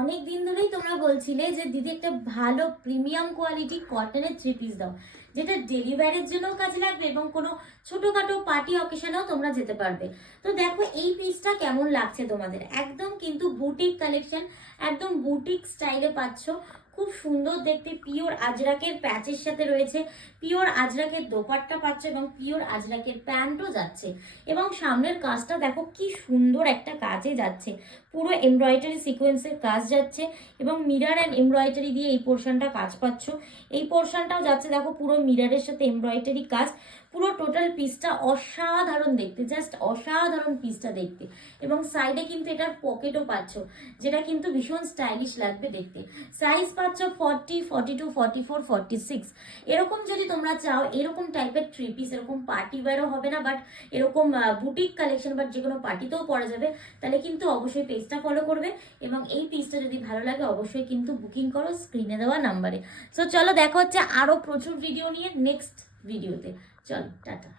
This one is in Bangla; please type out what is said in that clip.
অনেক দিন ধরেই তোমরা বলছিলে যে দিদি একটা ভালো প্রিমিয়াম কোয়ালিটি কটনের 3 পিস দাও, যেটা ডেলিভারির জন্যও কাজে লাগবে এবং কোনো ছোটখাটো পার্টি অকেশনেও তোমরা যেতে পারবে। তো দেখো এই পিসটা কেমন লাগছে তোমাদের, একদম কিন্তু বুটিক কালেকশন, একদম বুটিক স্টাইলে পাচ্ছ। খুব সুন্দর দেখতে, পিওর আজরাকের প্যাচের সাথে রয়েছে, পিওর আজরাকের দোপাট্টা পাচ্ছ এবং পিওর আজরাকের প্যান্টও যাচ্ছে। এবং সামনের কাজটা দেখো কি সুন্দর একটা কাজে যাচ্ছে, পুরো এমব্রয়ডারি সিকোয়েন্সের কাজ যাচ্ছে এবং মিরর অ্যান্ড এমব্রয়ডারি দিয়ে এই পোর্শনটা কাজ পাচ্ছ। এই পোর্শনটাও যাচ্ছে দেখো পুরো মিররের সাথে এমব্রয়ডারি কাজ। পুরো টোটাল পিসটা অসাধারণ দেখতে, জাস্ট অসাধারণ পিসটা দেখতে। এবং সাইডে কিন্তু এটার পকেটও পাচ্ছ, যেটা কিন্তু ভীষণ স্টাইলিশ লাগবে দেখতে। সাইজ পাচ্ছ 40, 42, 44, 46। এরকম যদি তোমরা চাও, এরকম টাইপের 3 পিস, এরকম পার্টি ওয়্যারও হবে না, বাট এরকম বুটিক কালেকশন বাট যে কোনো পার্টিতেও পরা যাবে, তাহলে কিন্তু অবশ্যই পেজটা ফলো করবে। এবং এই পিসটা যদি ভালো লাগে অবশ্যই কিন্তু বুকিং করো স্ক্রিনে দেওয়া নাম্বারে। সো চলো দেখা হচ্ছে আরো প্রচুর ভিডিও নিয়ে নেক্সট ভিডিওতে। চলো টাটা।